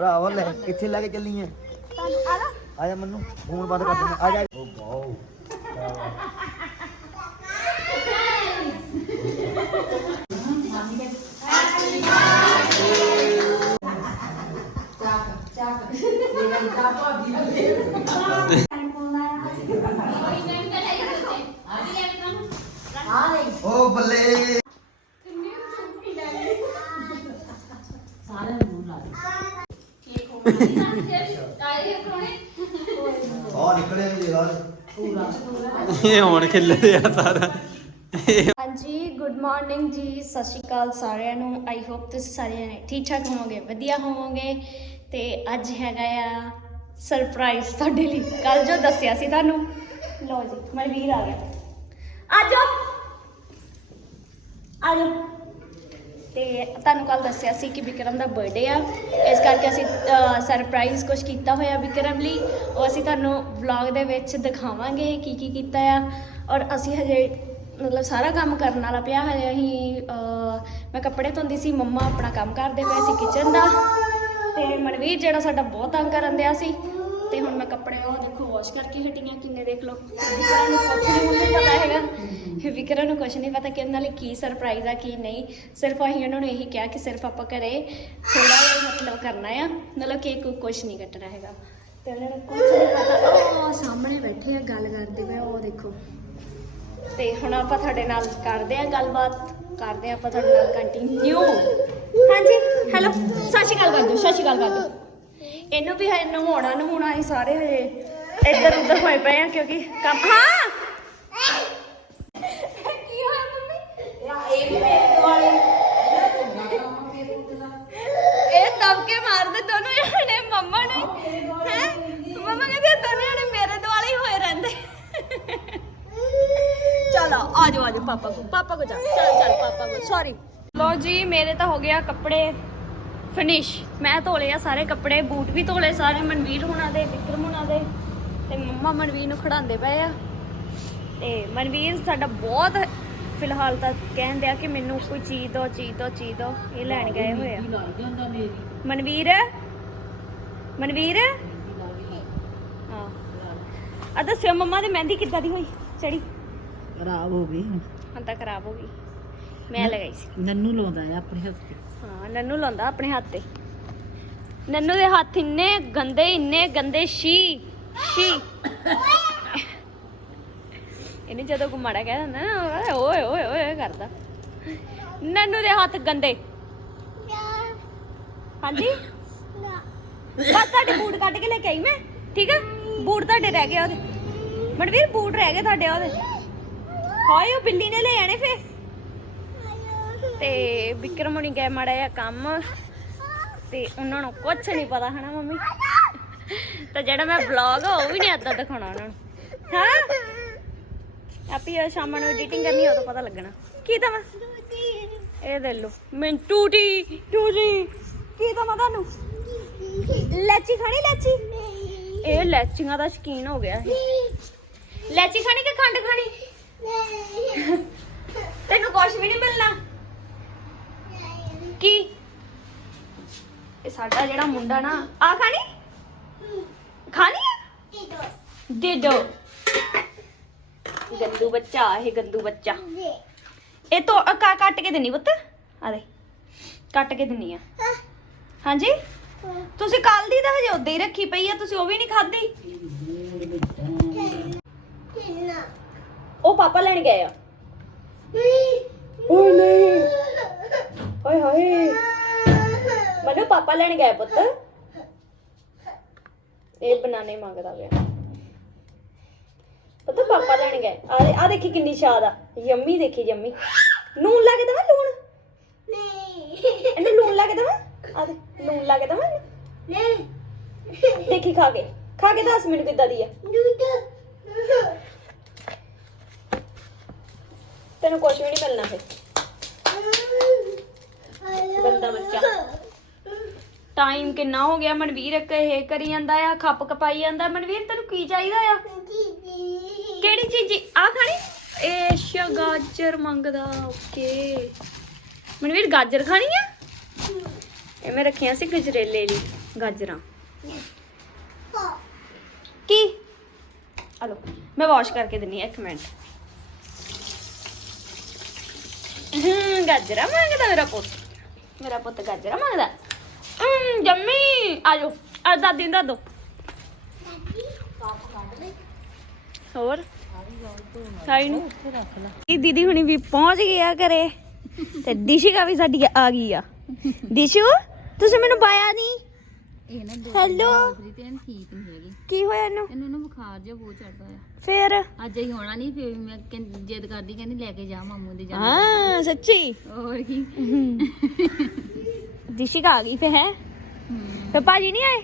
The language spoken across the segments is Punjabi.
ਭਰਾਵਾ ਲੈ ਕਿੱਥੇ ਲੈ ਕੇ ਚੱਲੀ ਐ। ਤੁਹਾਨੂੰ ਆ ਲਾ ਆ ਜਾ ਮੈਨੂੰ ਫੋਨ ਬੰਦ ਕਰ ਦੇ ਆ। ਜਾ ਓ ਵਾਓ ਓ ਬੱਲੇ ਆ ਨਿਕਲੇ ਵੀ ਦੇ ਬਾਹਰ ਇਹ ਹੁਣ ਖਿੱਲੇ ਆ ਸਾਰਾ। ਹਾਂਜੀ ਗੁੱਡ ਮਾਰਨਿੰਗ ਜੀ, ਸਤਿ ਸ਼੍ਰੀ ਅਕਾਲ ਸਾਰਿਆਂ ਨੂੰ। ਆਈ ਹੋਪ ਤੁਸੀਂ ਸਾਰੇ ਜਣੇ ਠੀਕ ਠਾਕ ਹੋਵੋਗੇ, ਵਧੀਆ ਹੋਵੋਗੇ। ਤੇ ਅੱਜ ਹੈਗਾ ਆ ਸਰਪ੍ਰਾਈਜ਼ ਤੁਹਾਡੇ ਲਈ। ਕੱਲ ਜੋ ਦੱਸਿਆ ਸੀ ਤੁਹਾਨੂੰ। ਲਓ ਜੀ, ਮਨਵੀਰ ਆ ਗਿਆ। ਆ ਜਾਓ। ਆ ਜਾਓ। ਤੇ ਤੁਹਾਨੂੰ ਕੱਲ ਦੱਸਿਆ ਸੀ ਕਿ ਵਿਕਰਮ ਦਾ ਬਰਥਡੇ ਆ। ਇਸ ਕਰਕੇ ਅਸੀਂ ਸਰਪ੍ਰਾਈਜ਼ ਕੁਝ ਕੀਤਾ ਹੋਇਆ ਵਿਕਰਮ ਲਈ। ਉਹ ਅਸੀਂ ਤੁਹਾਨੂੰ ਵਲੌਗ ਦੇ ਵਿੱਚ ਦਿਖਾਵਾਂਗੇ ਕੀ ਕੀ ਕੀਤਾ ਆ। ਔਰ ਅਸੀਂ ਹਜੇ ਮਤਲਬ ਸਾਰਾ ਕੰਮ ਕਰਨ ਵਾਲਾ ਪਿਆ, ਹਜੇ ਅਸੀਂ ਮੈਂ ਕੱਪੜੇ ਧੋਂਦੀ ਸੀ, ਮੰਮਾ ਆਪਣਾ ਕੰਮ ਕਰਦੇ ਪਏ ਸੀ ਕਿਚਨ ਦਾ। ਤੇ ਮਨਵੀਰ ਜਿਹੜਾ ਸਾਡਾ ਬਹੁਤ ਤੰਗ ਕਰਨ ਦਿਆ ਸੀ। ਤੇ ਹੁਣ ਮੈਂ ਕੱਪੜੇ ਉਹ ਦੇਖੋ ਵਾਸ਼ ਕਰਕੇ ਹਟੀਆਂ, ਕਿੰਨੇ ਦੇਖ ਲਓ। ਵਿਕਰਾਂ ਨੂੰ ਕੁਛ ਨਹੀਂ ਮੈਨੂੰ ਪਤਾ ਹੈਗਾ। ਵਿਕਰਾਂ ਨੂੰ ਕੁਛ ਨਹੀਂ ਪਤਾ ਕਿ ਉਹਨਾਂ ਲਈ ਕੀ ਸਰਪ੍ਰਾਈਜ਼ ਆ, ਕੀ ਨਹੀਂ। ਸਿਰਫ ਅਸੀਂ ਉਹਨਾਂ ਨੂੰ ਇਹੀ ਕਿਹਾ ਕਿ ਸਿਰਫ ਆਪਾਂ ਘਰੇ ਥੋੜਾ ਜਿਹਾ ਮਤਲਬ ਕਰਨਾ ਆ, ਮਤਲਬ ਕੇਕ ਕੁਛ ਨਹੀਂ ਕੱਟਣਾ ਹੈਗਾ। ਤੇ ਉਹਨਾਂ ਨੂੰ ਕੁਛ ਨਹੀਂ ਪਤਾ। ਉਹ ਸਾਹਮਣੇ ਬੈਠੇ ਆ, ਗੱਲ ਕਰਦੇ ਪਏ ਉਹ ਦੇਖੋ। ਤੇ ਹੁਣ ਆਪਾਂ ਤੁਹਾਡੇ ਨਾਲ ਕਰਦੇ ਆ ਗੱਲਬਾਤ। ਕਰਦੇ ਆ ਆਪਾਂ ਤੁਹਾਡੇ ਨਾਲ ਕੰਟੀਨਿਊ ਹਾਂਜੀ ਹੈਲੋ ਸਤਿ ਸ਼੍ਰੀ ਅਕਾਲ ਕਰ ਦਿਓ ਸਤਿ ਸ਼੍ਰੀ ਅਕਾਲ ਕਰ ਦਿਓ ਇਹਨੂੰ ਵੀ ਹੈ ਨਹਾਉਣਾ ਨਹਾਉਣਾ ਅਸੀਂ ਸਾਰੇ ਹਜੇ। ਇੱਧਰ ਉੱਧਰ ਹੋਏ ਪਏ ਆ ਕਿਉਂਕਿ ਕੰਮ ਹਾਂ। ਕੀ ਹੋਇਆ ਮੰਮੀ? ਇਹ ਦਬਕੇ ਮਾਰਦੇ ਦੋਨੋਂ ਜਣੇ ਮੰਮਾ ਨੇ। ਹੈ? ਮੰਮਾ ਕਹਿੰਦੇ ਦੋਨੋਂ ਜਣੇ ਮੇਰੇ ਦੁਆਲੇ ਹੀ ਹੋਏ ਰਹਿੰਦੇ। ਚਲੋ ਆ ਜਾਓ ਆ ਜਾਓ ਪਾਪਾ ਕੋ ਪਾਪਾ ਕੋ ਜਾ। ਚਲ ਚਲ ਪਾਪਾ ਕੋ ਸੌਰੀ ਲੋ ਜੀ ਮੇਰੇ ਤਾਂ ਹੋ ਗਿਆ ਕੱਪੜੇ। ਫਿਨਿਸ਼ ਮੈਂ ਧੋ ਲਏ ਆ ਸਾਰੇ ਕੱਪੜੇ ਬੂਟ ਵੀ ਧੋ ਲਏ ਸਾਰੇ ਮਨਵੀਰ ਹੁਣਾਂ ਦੇ ਵਿਕਰਮ ਹੁਣਾਂ ਦੇ ਤੇ ਮੰਮਾ ਮਨਵੀਰ ਨੂੰ ਖੜਾਉਂਦੇ ਪਏ ਆ। ਤੇ ਮਨਵੀਰ ਸਾਡਾ ਬਹੁਤ ਫਿਲਹਾਲ ਤਾਂ ਕਹਿੰਦੇ ਆ ਕਿ ਮੈਨੂੰ ਕੋਈ ਚੀਜ਼ ਦੋ ਚੀਜ਼ ਦੋ ਚੀਜ਼ ਦੋ ਇਹ ਲੈਣ ਗਏ ਹੋਏ ਆ। ਮਨਵੀਰ? ਮਨਵੀਰ? ਹਾਂ। ਆ ਦੱਸਿਓ ਮੰਮਾ ਦੀ ਮਹਿੰਦੀ ਕਿੱਦਾਂ ਦੀ ਹੋਈ? ਚੜੀ। ਖਰਾਬ ਹੋ ਗਈ ਹੁਣ ਤਾਂ ਖਰਾਬ ਹੋ ਗਈ। ਮੈਂ ਲਗਾਈ ਸੀ। ਨੰਨੂ ਲਾਉਂਦਾ ਆ ਆਪਣੇ ਹੱਥ ਤੇ। ਹਾਂ ਨੰਨੂ ਲਾਉਂਦਾ ਆਪਣੇ ਹੱਥ ਤੇ। ਨੰਨੂ ਦੇ ਹੱਥ ਇੰਨੇ ਗੰਦੇ ਇੰਨੇ ਗੰਦੇ ਸ਼ੀ ਸ਼ੀ। ਇਹਨੇ ਜਦੋਂ ਕੋ ਮਾੜਾ ਕਹਿ ਦਿੰਦਾ ਨਾ ਓਏ ਓਏ ਓਏ ਕਰਦਾ। ਨੰਨੂ ਦੇ ਹੱਥ ਗੰਦੇ। ਹਾਂਜੀ? ਬਸ ਤੁਹਾਡੇ ਬੂਟ ਕੱਢ ਕੇ ਲੈ ਕੇ ਆਈ ਮੈਂ। ਠੀਕ ਹੈ ਬੂਟ ਤੁਹਾਡੇ ਰਹਿ ਗਏ ਉਹਦੇ। ਮਨਵੀਰ ਬੂਟ ਰਹਿ ਗਏ ਤੁਹਾਡੇ ਉਹਦੇ। ਹਾਏ ਉਹ ਬਿੱਲੀ ਨੇ ਲੈ ਆਣੇ ਫੇਰ। ਤੇ ਵਿਕਰਮ ਹੁਣੀ ਗਏ ਮਾੜਾ ਜਿਹਾ ਕੰਮ ਤੇ ਉਹਨਾਂ ਨੂੰ ਕੁਝ ਨਹੀਂ ਪਤਾ ਹਨਾ ਮੰਮੀ। ਤਾਂ ਜਿਹੜਾ ਮੈਂ ਵਲੌਗ ਉਹ ਵੀ ਨਹੀਂ ਆਦਾ ਦਿਖਾਉਣਾ ਉਹਨਾਂ ਨੂੰ। ਹਾਂ? ਆਪੀ ਸ਼ਾਮ ਨੂੰ ਐਡੀਟਿੰਗ ਕਰਨੀ ਉਦੋਂ ਪਤਾ ਲੱਗਣਾ। ਕੀ ਤਾਂ ਮੈਂ ਇਹ ਦੇ ਲੋ ਮੈਂ ਟੂਟੀ ਟੂਟੀ ਕੀ ਤਾਂ ਮੈਂ ਤੁਹਾਨੂੰ? ਲੈਚੀ ਖਾਣੀ ਲੈਚੀ? ਇਹ ਲੈਚੀਆਂ ਦਾ ਸ਼ਕੀਨ ਹੋ ਗਿਆ ਇਹ। ਲੈਚੀ ਖਾਣੀ ਕਿ ਖੰਡ ਖਾਣੀ? ਤੈਨੂੰ ਕੁਝ ਵੀ ਨਹੀਂ ਮਿਲਣਾ। ਕੀ? ਇਹ ਸਾਡਾ ਜਿਹੜਾ ਮੁੰਡਾ ਨਾ ਆ ਖਾਣੀ? ਖਾਣੀ ਆ? ਦੇ ਦੋ। ਗੰਦੂ ਬੱਚਾ, ਇਹ ਗੰਦੂ ਬੱਚਾ। ਇਹ ਤੋਂ ਕਾ ਕੱਟ ਕੇ ਦੇਣੀ ਪੁੱਤ। ਆ ਦੇ ਕੱਟ ਕੇ ਦਿੰਨੀ ਆ। ਹਾਂਜੀ? ਤੁਸੀਂ ਕੱਲ ਦੀ ਤਾਂ ਹਜੇ ਉਦਾਂ ਹੀ ਰੱਖੀ ਪਈ ਆ, ਤੁਸੀਂ ਉਹ ਵੀ ਨਹੀਂ ਖਾਧੀ। ਉਹ ਪਾਪਾ ਲੈਣ ਗਏ ਆ। ਓਏ, ਨਹੀਂ। ਹਾਏ ਹਾਏ। ਮੈਨੂੰ ਪਾਪਾ ਲੈਣ ਗਏ ਪੁੱਤ। ਇਹ ਬਨਾਨੇ ਮੰਗਦਾ ਪਿਆ। ਪਤਾ ਪਾਪਾ ਲੈਣ ਗਏ। ਆ ਆ ਦੇਖੀ ਕਿੰਨੀ ਸ਼ਾਦ ਆ। ਯੰਮੀ ਦੇਖੀ ਯੰਮੀ। ਨੂਨ ਲਾ ਕੇ ਦਵਾ ਲੂਣ? ਨਹੀਂ। ਇਹਨੂੰ ਲੂਣ ਲਾ ਕੇ ਦਵਾ? ਆ ਦੇ ਲੂਣ ਲਾ ਕੇ ਦਵਾ ਨਹੀਂ। ਦੇਖੀ ਖਾ ਕੇ। ਖਾ ਕੇ ਦੱਸ ਮੈਨੂੰ ਕਿੱਦਾਂ ਦੀ ਆ। ਤੈਨੂੰ ਕੁਝ ਵੀ ਨਹੀਂ ਮਿਲਣਾ ਫਿਰ। ਗੰਦਾ ਬੱਚਾ। ਟਾਈਮ ਕਿੰਨਾ ਹੋ ਗਿਆ ਮਨਵੀਰ ਇੱਕ ਇਹ ਕਰੀ ਜਾਂਦਾ ਆ, ਖੱਪ ਕਪਾਈ ਜਾਂਦਾ। ਮਨਵੀਰ, ਤੈਨੂੰ ਕੀ ਚਾਹੀਦਾ ਆ? ਕਿਹੜੀ ਚੀਜ਼? ਆ ਖਾਣੀ? ਇਹ ਅੱਛਾ, ਗਾਜਰ ਮੰਗਦਾ ਓਕੇ ਮਨਵੀਰ, ਗਾਜਰ ਖਾਣੀ ਆ? ਇਹ ਮੈਂ ਰੱਖੀਆਂ ਸੀ ਗਜਰੇਲੇ ਲਈ ਗਾਜਰਾਂ। ਕੀ? ਹਲੋ ਮੈਂ ਵਾਸ਼ ਕਰਕੇ ਦਿੰਨੀ ਆ ਇੱਕ ਮਿੰਟ। ਹੂੰ, ਗਾਜਰਾਂ ਮੰਗਦਾ ਮੇਰਾ ਪੁੱਤ। ਮੇਰਾ ਪੁੱਤ ਗਾਜਰਾਂ ਮੰਗਦਾ। ਹੂੰ ਜੰਮੀ ਆਜੋ ਆ ਦਾਦੀ ਨੂੰ ਦੋ। ਹੋਰ? ਸਾਈ ਨੂੰ। ਉੱਥੇ ਰੱਖ ਲੈ। ਇਹ ਦੀਦੀ ਹੁਣੀ ਵੀ ਪਹੁੰਚ ਗਏ ਆ ਘਰੇ। ਤੇ ਦਿਸ਼ਿਕਾ ਵੀ ਸਾਡੀ ਆ ਗਈ ਆ। ਦਿਸ਼ੂ ਤੁਸੀਂ ਮੈਨੂੰ ਬਾਇਆ ਨਹੀਂ? ਇਹ ਨਾ ਦੋ ਹੈਲੋ ਤੇ ਇਹਨੂੰ ਠੀਕ ਨਹੀਂ ਹੈਗੀ। ਕੀ ਹੋਇਆ ਇਹਨੂੰ? ਇਹਨੂੰ ਨਾ ਬੁਖਾਰ ਜਿਹਾ ਬਹੁਤ ਚੜਦਾ ਆ। ਫੇਰ? ਅੱਜ ਹੀ ਹੋਣਾ ਨਹੀਂ ਫਿਰ ਮੈਂ ਕਹਿੰ- ਜਿੱਦ ਕਰਦੀ ਕਹਿੰਦੀ ਲੈ ਕੇ ਜਾ ਮਾਮੂ ਦੇ ਜਾ ਹਾਂ ਸੱਚੀ? ਹੋਰ ਕੀ। ਦਿਸ਼ਿਕਾ ਆ ਗਈ ਫੇ ਹੈ? ਹਮ, ਫੇ ਭਾਜੀ ਨਹੀਂ ਆਏ?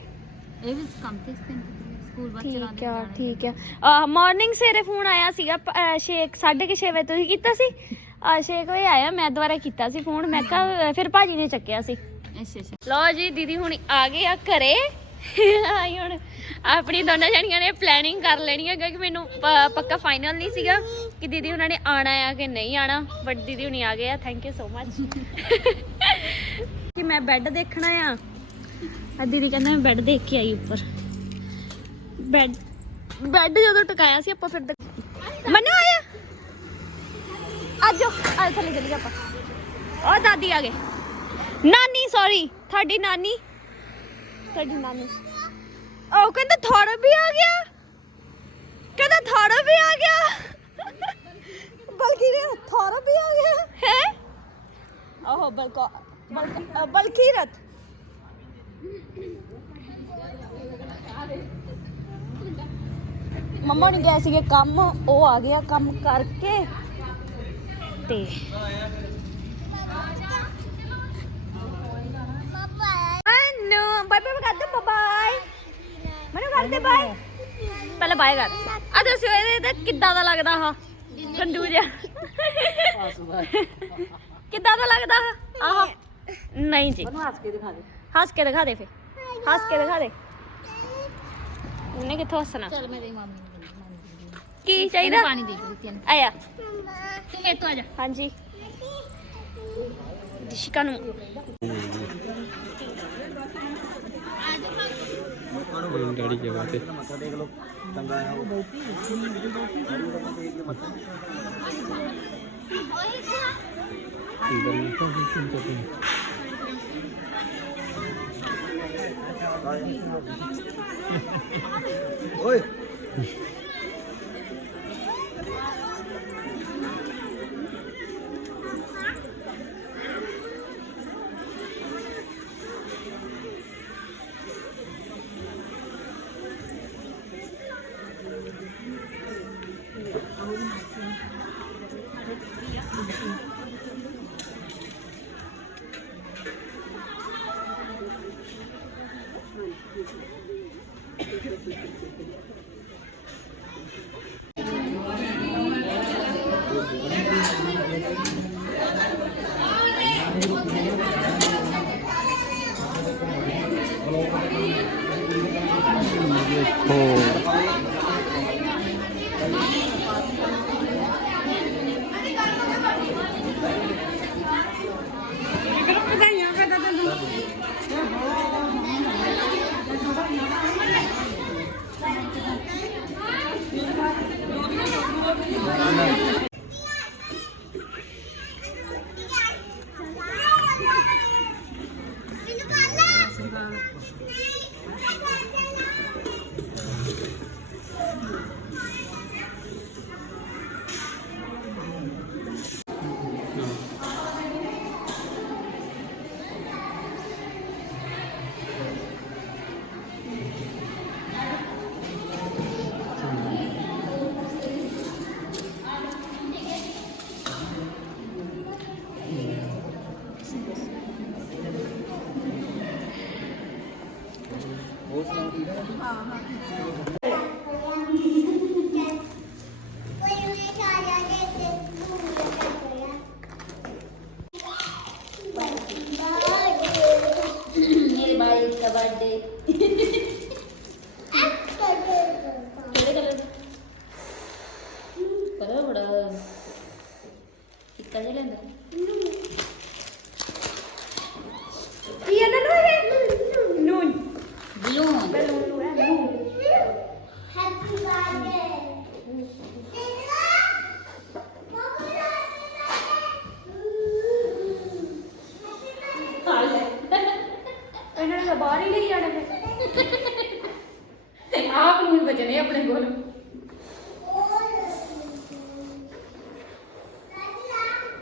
ਇਹ ਵੀ ਕੰਮ ਤੇ ਸਕੂਲ ਬੱਚ ਠੀਕ ਚਲਾਉਂਦੇ ਆ ਠੀਕ ਆ। ਮਾਰਨਿੰਗ ਸਵੇਰੇ ਫੋਨ ਆਇਆ ਸੀਗਾ 6 6:30 ਵਜੇ ਤੁਸੀਂ ਕੀਤਾ ਸੀ। ਆ 6 ਵਜੇ ਆਇਆ ਮੈਂ ਦੁਬਾਰਾ ਕੀਤਾ ਸੀ ਫੋਨ ਮੈਂ ਕਿਹਾ ਫਿਰ ਭਾਜੀ ਨੇ ਚੱਕਿਆ ਸੀ। ਅੱਛਾ ਅੱਛਾ। ਲਓ ਜੀ, ਦੀਦੀ ਹੁਣ ਆ ਗਏ ਆ ਘਰੇ। ਆਈ ਹੁਣ ਆਪਣੀ ਦੋਨਾਂ ਜਣੀਆਂ ਨੇ ਪਲੈਨਿੰਗ ਕਰ ਲੈਣੀ ਹੈ ਕਿਉਂਕਿ ਮੈਨੂੰ ਪ- ਪੱਕਾ ਫਾਈਨਲ ਨਹੀਂ ਸੀਗਾ ਕਿ ਦੀਦੀ ਉਹਨਾਂ ਨੇ ਆਣਾ ਆ ਕਿ ਨਹੀਂ ਆਣਾ ਬਟ ਦੀਦੀ ਹੁਣੀ ਆ ਗਏ ਆ ਥੈਂਕ ਯੂ ਸੋ ਮਚ ਕਿ ਮੈਂ ਬੈੱਡ ਦੇਖਣਾ ਆ। ਆ ਦੀਦੀ ਕਹਿੰਦਾ ਮੈਂ ਬੈੱਡ ਦੇਖ ਕੇ ਆਈ ਉੱਪਰ। ਬੈੱਡ ਬੈੱਡ ਜਦੋਂ ਟਿਕਾਇਆ ਸੀ ਆਪਾਂ ਫਿਰ ਦੇਖ- ਮੰਨੂ ਆਇਆ? ਆਜੋ ਆ ਥੱਲੇ ਚੱਲੀ ਆਪਾਂ। ਉਹ ਦਾਦੀ ਆ ਗਏ। ਨਾਨੀ ਸੌਰੀ ਤੁਹਾਡੀ ਨਾਨੀ। ਤੁਹਾਡੀ ਨਾਨੀ। ਉਹ ਕਹਿੰਦਾ ਥੋੜਾ ਵੀ ਆ ਗਿਆ। ਕਹਿੰਦਾ ਥੋੜਾ ਵੀ ਆ ਗਿਆ। ਬਲਕਿ ਨੇ ਥੋੜਾ ਵੀ ਆ ਗਿਆ। ਹੈ? ਆਹੋ ਬਲਕੋ ਬਲਕ ਬਲਕੀਰਤ। ਮੰਮਾ ਨੇ ਗਏ ਸੀਗੇ ਕੰਮ ਉਹ ਆ ਗਿਆ ਕੰਮ ਕਰਕੇ। ਤੇ ਮਨੂ ਬਾਏ ਬਾਏ ਕਰ ਦੇ ਬਾਏ ਮਨੂ ਕਰ ਦੇ ਬਾਏ। ਪਹਿਲਾਂ ਬਾਏ ਕਰ। ਆ ਦੱਸਿਓ ਇਹਦੇ ਤੇ ਕਿੱਦਾਂ ਦਾ ਲੱਗਦਾ ਹਾ ਗੰਡੂ ਜਿਹਾ। ਕਿੱਦਾਂ ਦਾ ਲੱਗਦਾ ਹਾ ਆਹ। ਨਹੀਂ ਜੀ। ਉਹਨੂੰ ਹੱਸ ਕੇ ਦਿਖਾ ਦੇ। ਹੱਸ ਕੇ ਦਿਖਾ ਦੇ ਫੇ ਹੱਸ ਕੇ ਦਿਖਾ ਦੇ। ਉਹਨੇ ਕਿੱਥੋਂ ਹੱਸਣਾ? ਚਲ ਨੂੰ ਦਿੰਦੀ, ਮਾਮੀ ਨੂੰ। ਕੀ ਚਾਹੀਦਾ? ਪਾਣੀ ਦੇ ਦੇ ਦਿੱਤੀ ਇਹਨੂੰ ਆਇਆ। ਤੇ ਇੱਥੋਂ ਆ ਜਾ। ਹਾਂਜੀ। ਦਿਸ਼ਿਕਾ ਨੂੰ। ਡੈਡੀ ਕੇ ਬਾਤੇ ਮੱਥਾ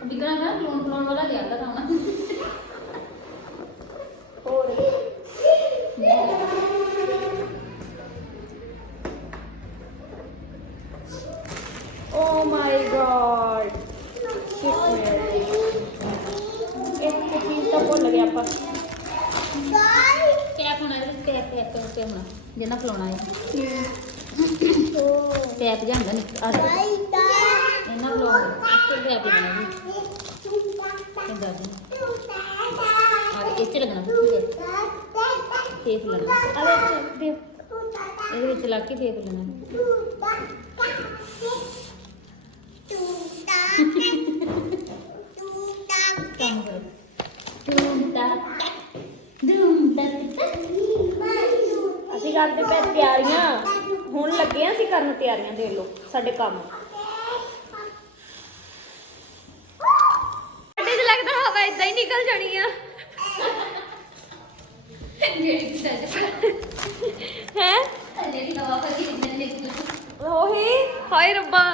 ਵਿਕਰਾਂ ਦਾ ਲੋਨ ਲੋਨ ਵਾਲਾ ਲਿਆ ਤਾਂ ਹੋਰ। ਓ ਮਾਈ ਗॉड ਸ਼ਿਟ ਮੇਰੀ ਇੱਕ ਚੀਜ਼ ਤਾਂ ਭੁੱਲ ਗਏ ਆਪਾਂ। ਟੈਪ ਹੋਣਾ ਇਹਦੇ ਟੈਪ ਟੈਪ ਟੈਪ ਹੋਣਾ। ਜਿੰਨਾ ਫਲਾਉਣਾ ਹੈ ਟੈਪ ਜਾਂਦਾ ਨਹੀਂ ਆ ਜਾ ਇਹਨਾਂ ਇੱਥੇ ਟੈਪ ਲੱਗਣਾ ਇਹ ਦੱਸ ਆ ਇੱਥੇ ਲੱਗਣਾ ਟੇਪ ਲੱਗਣਾ ਅਰੇ ਦੇ ਇਹਦੇ ਵਿੱਚ ਲਾ ਕੇ ਟੇਪ ਲੱਗਣਾ ਕੰਮ ਕਰ ਧੂਮ ਦਾ ਧੂਮ ਦਾ ਅਸੀਂ ਕਰਦੇ ਪਏ ਤਿਆਰੀਆਂ, ਹੁਣ ਲੱਗੇ ਆ ਅਸੀਂ ਕਰਨ ਤਿਆਰੀਆਂ ਦੇ ਲਓ, ਸਾਡੇ ਕੰਮ ਸਾਡੇ ਤੇ ਲੱਗਦਾ ਹਵਾ ਇਦਾਂ ਹੀ ਨਿਕਲ ਜਾਣੀ ਆ ਜਿਹੜੀ ਸੱਚ ਹੈ ਜਿਹੜੀ ਹਵਾ ਭਰੀ ਜਿੰਨੇ ਨੇ ਉਹੀ ਹਾਏ ਰੱਬਾ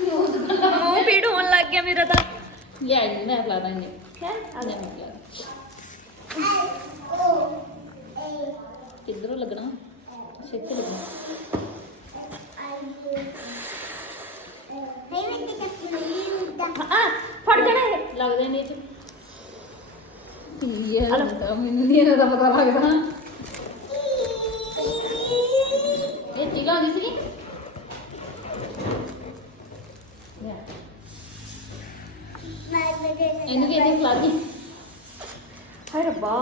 ਮੂੰਹ ਪੀੜ ਹੋਣ ਲੱਗ ਗਿਆ ਮੇਰਾ ਤਾਂ ਲਿਆ ਜੀ ਮੈਂ ਲਾ ਦਾਂਗੇ ਹੈ ਆ ਲੈ ਮੈਂ ਲਿਆ ਕਿੱਧਰੋਂ ਲੱਗਣਾ ਛੇਤੀ ਲੱਗਣਾ ਆ ਫੜ ਜਾਣਾ ਇਹ ਲੱਗਦੇ ਨੇ ਚ ਇਹ ਤਾਂ ਮੈਨੂੰ ਨਹੀਂ ਇਹਦਾ ਪਤਾ ਲੱਗਦਾ। ਇਹ ਟੀਲਾ ਦੀ ਸੀ। ਇਹਨੂੰ ਵੀ ਇਹਦੇ ਖਿਲਾ ਦੀ। ਹਾਏ ਰੱਬਾ।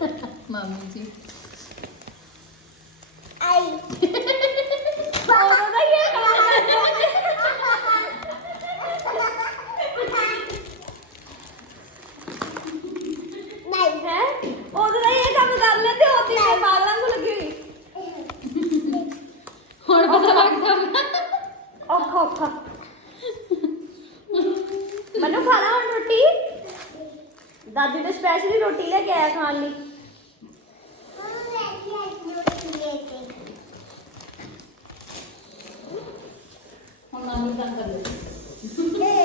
ਮਾਮੀ ਜੀ ਇਹ ਨਹੀਂ ਹੈ ਉਹਦਾ ਹੀ ਇਹ ਕੰਮ ਕਰ ਲੈਂਦੇ ਹੋਤੀ ਮੈਂ ਬਾਲਾਂ ਨੂੰ ਲੱਗੀ ਹੋਈ ਹੁਣ ਪਤਾ ਲੱਗਦਾ ਵਾ। ਔਖਾ ਔਖਾ ਮੈਨੂੰ ਖਾ ਲਾ ਹੁਣ ਰੋਟੀ? ਦਾਦੀ ਨੇ ਸਪੈਸ਼ਲੀ ਰੋਟੀ ਲੈ ਕੇ ਆਇਆ ਖਾਣ ਲਈ ਹੁਣ ਮਾਮੀ ਕੰਮ ਕਰ ਲੈ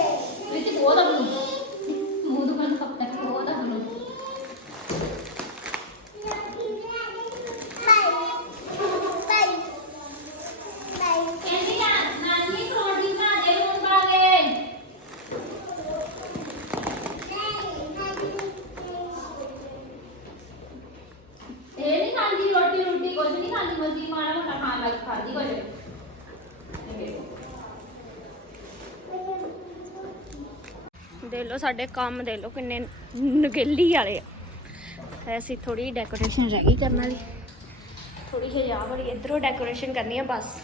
ਵਿੱਚ ਕੋਹ ਦਾ ਬਣੂ ਮੂੰਹ ਦੁਕਾਨ ਕੱਪੜਾ ਕੋਹ ਦਾ ਬਣੂ ਕਹਿੰਦੀ ਨਾ ਨਾਨੀ ਪਰੌਂਠੀ ਬਣਾ ਦੇ ਹੁਣ ਪਾ ਕੇ ਇਹ ਨਹੀਂ ਖਾਂਦੀ ਰੋਟੀ ਰੋਟੀ ਕੁਝ ਨਹੀਂ ਖਾਂਦੀ ਮਸੀ ਮਾੜਾ ਮੋਟਾ ਖਾਣ ਲੱਗ ਖਾਂਦੀ ਕੁਝ ਦੇਖ ਲਓ ਸਾਡੇ ਕੰਮ, ਦੇ ਲਓ ਕਿੰਨੇ ਨਗੇਲੀ ਵਾਲੇ ਆ। ਅਸੀਂ ਥੋੜੀ ਡੈਕੋਰੇਸ਼ਨ ਰਹਿ ਗਈ ਕਰਨ ਵਾਲੀ। ਥੋੜੀ ਹਜਾ ਬੜੀ, ਇਧਰੋਂ ਡੈਕੋਰੇਸ਼ਨ ਕਰਨੀ ਆ ਬਸ।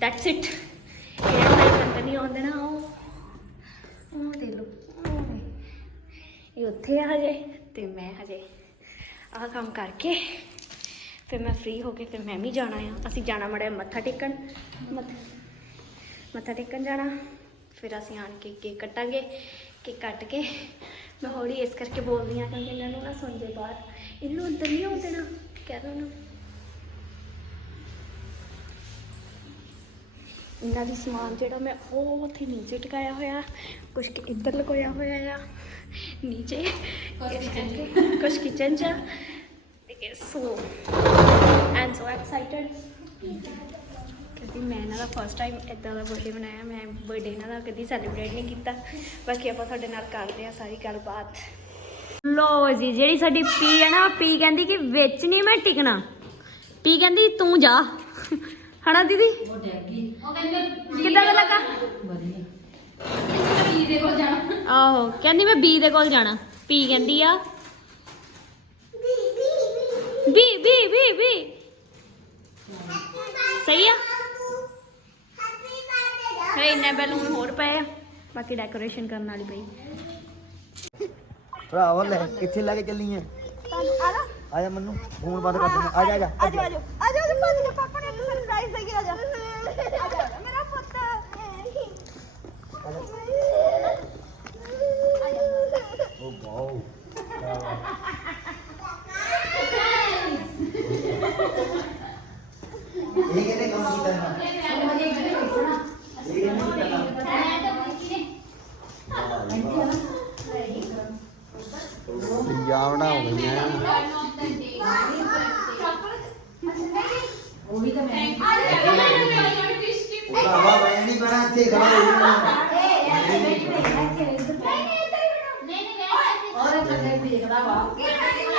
ਦੈਟਸ ਇਟ ਇਹ ਵਾਲੇ ਬੰਦੇ ਨਹੀਂ ਆਉਂਦੇ ਨਾ ਉਹ। ਉਹ ਦੇਖ ਲਓ। ਇਹ ਉੱਥੇ ਆ ਹਜੇ, ਤੇ ਮੈਂ ਹਜੇ ਆਹ ਕੰਮ ਕਰਕੇ ਫਿਰ ਮੈਂ ਫ੍ਰੀ ਹੋ ਕੇ ਫਿਰ ਮੈਂ ਵੀ ਜਾਣਾ ਆ। ਅਸੀਂ ਜਾਣਾ ਮੜਿਆ ਮੱਥਾ ਟੇਕਣ। ਮੱਥਾ ਮੱਥਾ ਟੇਕਣ ਜਾਣਾ। ਫਿਰ ਅਸੀਂ ਆਣ ਕੇ ਕੇਕ ਕੱਟਾਂਗੇ। ਕੇਕ ਕੱਟ ਕੇ ਮੈਂ ਹੌਲੀ ਇਸ ਕਰਕੇ ਬੋਲਦੀ ਹਾਂ ਕਿਉਂਕਿ ਇਹਨਾਂ ਨੂੰ ਨਾ ਸੁਣ ਜੇ ਬਾਹਰ। ਇਹਨਾਂ ਨੂੰ ਅੰਦਰ ਨਹੀਂ ਆਉਣ ਦੇਣਾ। ਕਹਿ ਦੋ ਨਾ ਇਹਨਾਂ ਦੀ ਸਮਾਨ ਜਿਹੜਾ ਮੈਂ ਉਹ ਉੱਥੇ ਨੀਚੇ ਟਿਕਾਇਆ ਹੋਇਆ। ਕੁਝ ਇੱਧਰ ਲਗਾਇਆ ਹੋਇਆ ਆ। ਨੀਚੇ ਕੁਝ ਕਿਚਨ ਚ। ਤੇ ਸੋ ਐਂਡ ਸੋ ਐਕਸਾਈਟਡ ਕਿਉਂਕਿ ਮੈਂ ਇਹਨਾਂ ਦਾ ਫਸਟ ਟਾਈਮ ਇਦਾਂ ਦਾ ਬਰਥਡੇ ਮਨਾਇਆ ਮੈਂ ਬਰਥਡੇ ਇਹਨਾਂ ਦਾ ਕਦੀ ਸੈਲੀਬ੍ਰੇਟ ਨਹੀਂ ਕੀਤਾ। ਬਾਕੀ ਆਪਾਂ ਤੁਹਾਡੇ ਨਾਲ ਕਰਦੇ ਆ ਸਾਰੀ ਗੱਲਬਾਤ। ਲੋ ਜੀ ਜਿਹੜੀ ਸਾਡੀ ਪੀ ਹੈ ਨਾ ਪੀ ਕਹਿੰਦੀ ਕਿ ਵਿੱਚ ਨਹੀਂ ਮੈਂ ਟਿਕਣਾ। ਪੀ ਕਹਿੰਦੀ ਤੂੰ ਜਾ। ਹਣਾ ਦੀਦੀ? ਉਹ ਕਹਿੰਦੀ ਮੈਂ ਕਿੱਦਾਂ ਦਾ ਲੱਗਾ? ਬੀ ਦੇ ਕੋਲ ਜਾਣਾ। ਆਹੋ ਕਹਿੰਦੀ ਮੈਂ ਬੀ ਦੇ ਕੋਲ ਜਾਣਾ। ਪੀ ਕਹਿੰਦੀ ਆ बी बी बी बी सही है है इन्ने बैलून होर पे बाकी डेकोरेशन करने वाली पई ਭਰਾਵਾ ਲੈ ਕਿੱਥੇ ਲੈ ਕੇ ਚੱਲੀ ਐ ਆ ਜਾ ਮੰਨੂ ਫੋਨ ਬੰਦ ਕਰ ਦੇ ਆ ਜਾ ਆ ਜਾ ਆ ਜਾ ਆ ਜਾ ਬੰਦ ਕਰ ਪਾਪਾ ਨੇ ਇੱਕ ਸਰਪ੍ਰਾਈਜ਼ ਦੇ ਕੇ ਆ ਜਾ ਆ ਜਾ ਮੇਰਾ ਪੁੱਤ ਆ ਜਾ ਉਹ ਵਾਓ एक ने कम किया ना एक ने किया ना यावड़ा हो गई है वो भी तो मैं बाबा मैं नहीं बना थे खड़ा हो गया और एक बंदे भी देख रहा बाबा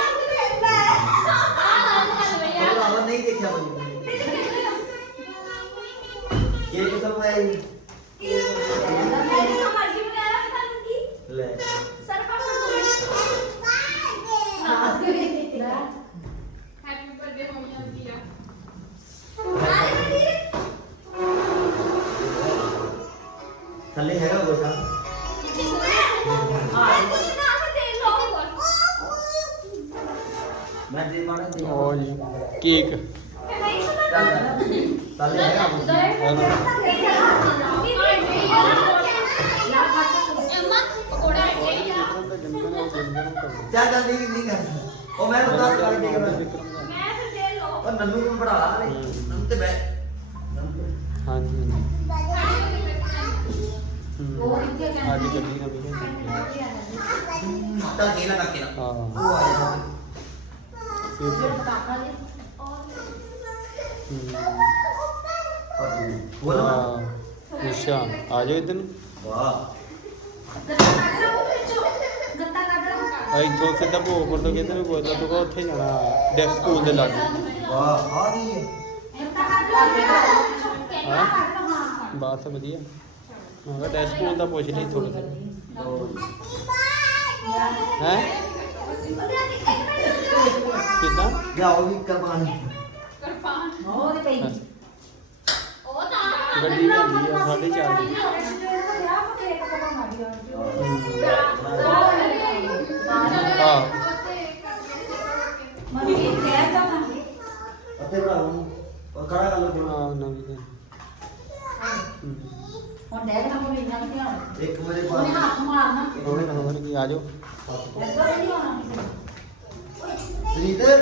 ਥੱਲੇ ਹੈਗਾ ਕੁਛ ਆ ਮੈਂ ਦੇ ਮਾੜਾ ਦੇ ਉਹ ਜੀ ਕੇਕ ਥੱਲੇ ਹੈਗਾ ਕੁਛ ਚੱਲ ਚੱਲ ਨਹੀਂ ਨਹੀਂ ਕਰ ਉਹ ਮੈਂ ਕਰਕੇ ਕਰਾਂ ਉਹ ਨੰਨੂ ਨੂੰ ਪੜਾ ਲਾ ਨਹੀਂ ਨੰਨੂ ਤੇ ਬੈ ਹਾਂਜੀ ਹਾਂਜੀ। ਉਹ ਇੱਥੇ ਹੂੰ। ਅੱਜ ਗੱਡੀ ਨਾ ਵੀ ਤਾਂ ਕੀ ਲਗਾ ਕੇ ਨਾ। ਹਾਂ। ਉਹ ਆ ਜਾ ਕਾਕਾ ਜੀ? ਹੂੰ। ਬੋਲ ਹਾਂ ਅੱਛਾ ਆ ਜਾਓ ਇੱਧਰ ਨੂੰ। ਵਾਹ ਇੱਥੋਂ ਸਿੱਧਾ ਭੋਗਪੁਰ ਤੋਂ ਕਿੱਧਰ ਨੂੰ ਬੋਲਦਾ ਤੂੰ ਕਹੋ ਉੱਥੇ ਜਾਣਾ। ਡੈਕ ਸਕੂਲ ਦੇ ਲਾਗੇ। ਵਾਹ ਆ ਗਈ ਹੈ ਹਾਂ ਬਾਤ ਵਧੀਆ। ਮੈਂ ਕਿਹਾ ਡੈਕ ਸਕੂਲ ਦਾ ਪੁੱਛ ਲਈ ਥੋੜਾ ਹੈ? ਕਿੱਦਾਂ? ਜਾਓ ਵੀ ਕਰਬਾਨ ਉਹਦੇ ਪਈ। ਗੱਡੀ ਲਿਆਂਦੀ ਆ ਸਾਢੇ ਚਾਰ ਦੀ ਹਾਂ। ਕਹਿ ਤਾ ਅੱਤੇ ਭਰਾ ਨੂੰ। ਉਹ ਕਰ ਲੋ ਹਾਂ ਨਵੀਂ ਤੇ। ਹੂੰ। ਹੁਣ ਡੈਗ ਨਾ ਕੋਈ ਨਾ ਧਿਆਨ ਇੱਕ ਵਜੇ ਉਹਨੇ ਬਾਅਦ ਹੱਥ ਮਾਰਨਾ। ਹੋਰ ਹੋਰ ਕੀ ਆ ਜਾਓ। ਇੱਧਰ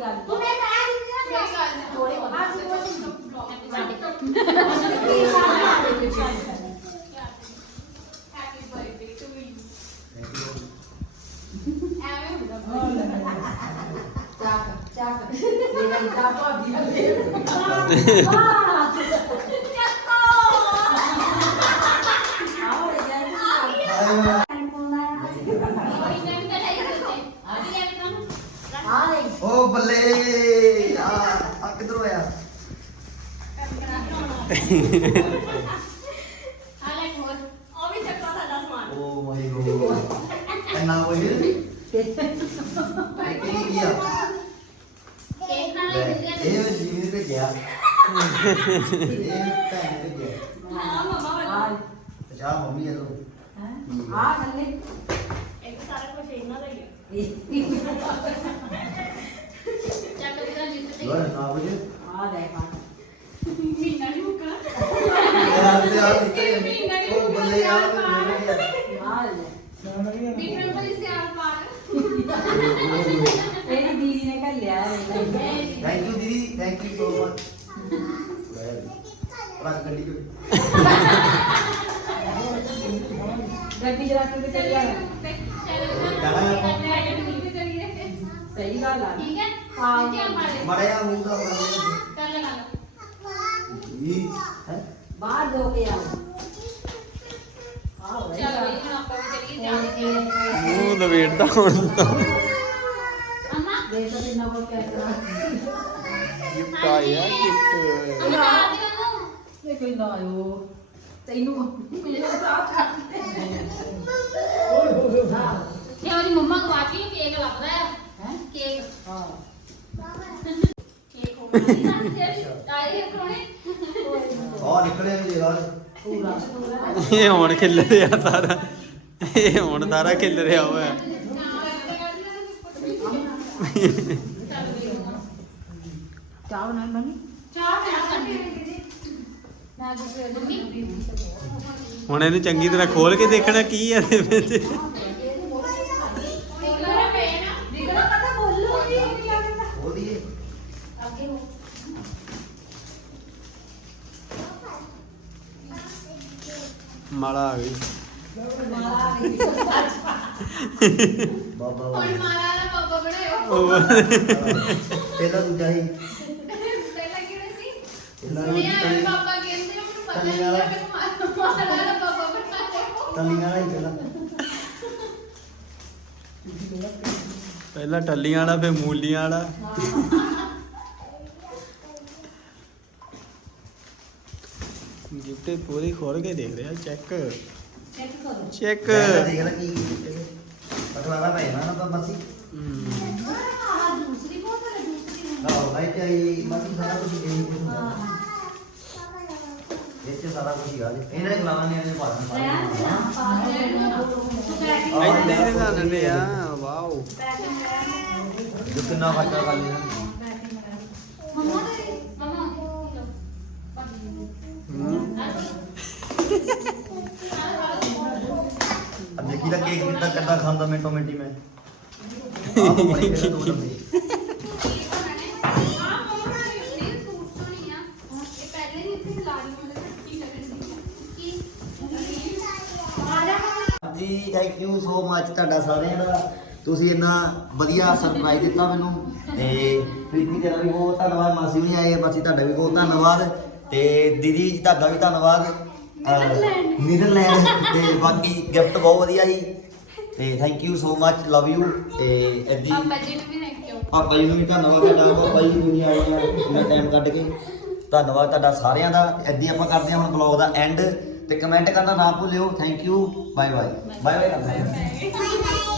ਗੱਲ ਨਹੀਂ। ਤੂੰ ਮੈਂ ਕਹਿ ਦਿੱਤੀ ਨਾ ਥੋੜੇ ਬਹੁਤ। ਚੱਕ ਚੱਕ ਮੇਰਾ ਇਤਾ ਭਾਬੀ ਹਲੇ ਇਹ ਵੀ ਜੀ ਨੇ ਭੇਜਿਆ ਇਹ ਭੈਣ ਨੇ ਭੇਜਿਆ ਆ ਅੱਛਾ ਮੰਮੀ ਇਹ ਲੋ ਆ ਥੱਲੇ ਲੋਰ ਨਾ ਬੁਝੇ ਆ ਲੈ ਪਾ ਯਾਰ ਤੇ ਆ ਨਿਕਲੇ ਓ ਬੱਲੇ ਆ ਆ ਲੈ ਇਹਦੀ ਦੀਦੀ ਨੇ ਘੱਲਿਆ thank you you so much ਰੱਖ ਗੱਡੀ ਚ ਗੱਡੀ ਚਲਾ ਕੇ ਚੱਲਿਆ ਜਾਣਾ? ਹੈ ਸਹੀ ਗੱਲ ਆ। ਮੜਿਆ ਮੂੰਹ ਦਾ ਬਣਾ ਜੀ। ਹੈ? ਬਾਹਰ ਦੋ ਕੇ ਆ। ਮੂੰਹ ਲਵੇਟਦਾ ਹੁਣ ਤਾਂ। ਦੇਖ ਤਾਂ ਕਿੰਨਾ ਕੋ ਕਹਿ ਕਰਾ ਗਿਫਟ ਆਇਆ ਗਿਫਟ ਇਹ ਕੋਈ ਨਾ ਆਇਓ। ਤੈਨੂੰ ਇਹ ਉਹਦੀ ਮੰਮਾ ਗਵਾਚੀ ਕੇਕ ਲੱਭਦਾ ਆ। ਹੈ? ਕੇਕ। ਹਾਂ। ਕੇਕ ਹੋ ਗਿਆ ਆਏ ਪਰੋਣੇ ਆ ਨਿਕਲੇ ਵੀ ਜਗਾ ਪੂਰਾ। ਇਹ ਹੁਣ ਖਿਲ ਰਿਹਾ ਸਾਰਾ ਇਹ ਹੁਣ ਸਾਰਾ ਖਿਲ ਰਿਹਾ ਹੋਇਆ। ਚਾਹ ਬਣਾ ਮੰਮੀ? ਚਾਹ ਮੈਂ ਕਰਦੀ ਮੈਂ ਗੁੱਸੇ ਮੰਮੀ? ਹੁਣ ਇਹਨੂੰ ਚੰਗੀ ਤਰ੍ਹਾਂ ਖੋਲ ਕੇ ਦੇਖਣਾ ਕੀ ਹੈ ਇਹਦੇ ਵਿੱਚ। ਉਹਦੀ ਅੱਗੇ ਹੋ। ਮਾਲਾ ਆ ਗਈ। ਬਾਬਾ ਹੁਣ ਮਾਰਾ ਦਾ ਪਾਪਾ ਬਣਾਇਓ। ਉਹ ਪਹਿਲਾਂ ਤੂੰ ਚਾਹੀ ਪਹਿਲਾਂ ਕਿਹੜੇ ਸੀ ਇਹਨਾਂ ਸੁਣਿਆ ਨੂੰ ਹੈ ਪਾਪਾ ਕਹਿੰਦੇ ਆ, ਮੈਨੂੰ ਪਤਾ ਨਹੀਂ ਹੈ ਕਿ ਮਾਰਾ ਦਾ ਪਾਪਾ ਬਣਾਇਓ ਤਲੀਆਂ ਨਹੀਂ ਪਹਿਲਾਂ ਪਹਿਲਾਂ ਟੱਲੀਆਂ ਵਾਲਾ ਫਿਰ ਮੂਲੀਆਂ ਵਾਲਾ। ਗਿਫਟ ਪੂਰੀ ਖੋਲ ਕੇ ਦੇਖ ਰਿਹਾ ਚੈੱਕ। ਚੈੱਕ ਕਰੋ। ਚੈੱਕ। ਪਹਿਲਾਂ ਦੇਖ ਲੈ ਕੀ ਅਖਲਾਣਾ ਪੈ ਜਾਣਾ ਨਾ ਤਾਂ ਮਸੀ ਆਹ ਦੂਸਰੀ ਬੋਤਲ ਹੈ ਦੂਸਰੀ ਨਾ ਨਹੀਂ ਚਾਹੀ ਮਸੀ ਸਾਰਾ ਕੁਝ ਇਹੀ ਕੁਝ ਹੁੰਦਾ ਇਹ ਚ ਸਾਰਾ ਕੁਝ ਹੀ ਆ ਜੀ। ਇਹਨਾਂ ਦੇ ਖਲਾਵਾ ਨਹੀਂ ਇਹਦੇ ਪਾਸ ਇੱਦਾਂ ਹੀ ਦਿਖਾ ਦਿੰਦੇ ਆ ਵਾਓ। ਜੋ ਕਿੰਨਾ ਖਰਚਾ ਕਰ ਲਿਆ ਅੰਨੇ ਕੀ ਦਾ। ਕੇਕ ਕਿੰਨਾ ਕੰਦਾ ਖਾਂਦਾ ਮਿੰਟੋ ਮਿੰਟੀ ਮੈਂ। ਆਪ ਬੜੀ ਕਿਹੜਾ ਦੋ number thank you so much ਤੁਹਾਡਾ ਸਾਰਿਆਂ ਦਾ। ਤੁਸੀਂ ਇੰਨਾ ਵਧੀਆ ਸਰਪ੍ਰਾਈਜ਼ ਦਿੱਤਾ ਮੈਨੂੰ। ਤੇ ਪ੍ਰੀਤੀ ਤੇਰਾ ਵੀ ਬਹੁਤ ਧੰਨਵਾਦ। ਮਾਸੀ ਵੀ ਆਏ ਮਾਸੀ ਤੁਹਾਡਾ ਵੀ ਬਹੁਤ ਧੰਨਵਾਦ। ਤੇ ਦੀਦੀ ਜੀ ਤੁਹਾਡਾ ਵੀ ਧੰਨਵਾਦ। ਨੀਦਰਲੈਂਡ ਤੇ ਬਾਕੀ ਗਿਫਟ ਬਹੁਤ ਵਧੀਆ ਸੀ। ਤੇ thank you so much love you ਤੇ ਐਦੀ ਪਾਪਾ ਜੀ ਨੂੰ ਵੀ ਧੰਨਵਾਦ ਤੁਹਾਡਾ। ਪਾਪਾ ਜੀ ਵੀ ਆਏ ਆ ਟਾਈਮ ਕੱਢ ਕੇ। ਧੰਨਵਾਦ ਤੁਹਾਡਾ ਸਾਰਿਆਂ ਦਾ। ਐਦੀ ਆਪਾਂ ਕਰਦੇ ਹਾਂ ਹੁਣ ਬਲੌਗ ਦਾ ਐਂਡ ਤੇ ਕਮੈਂਟ ਕਰਨਾ ਨਾ ਭੁੱਲਿਓ। Thank you bye bye bye bye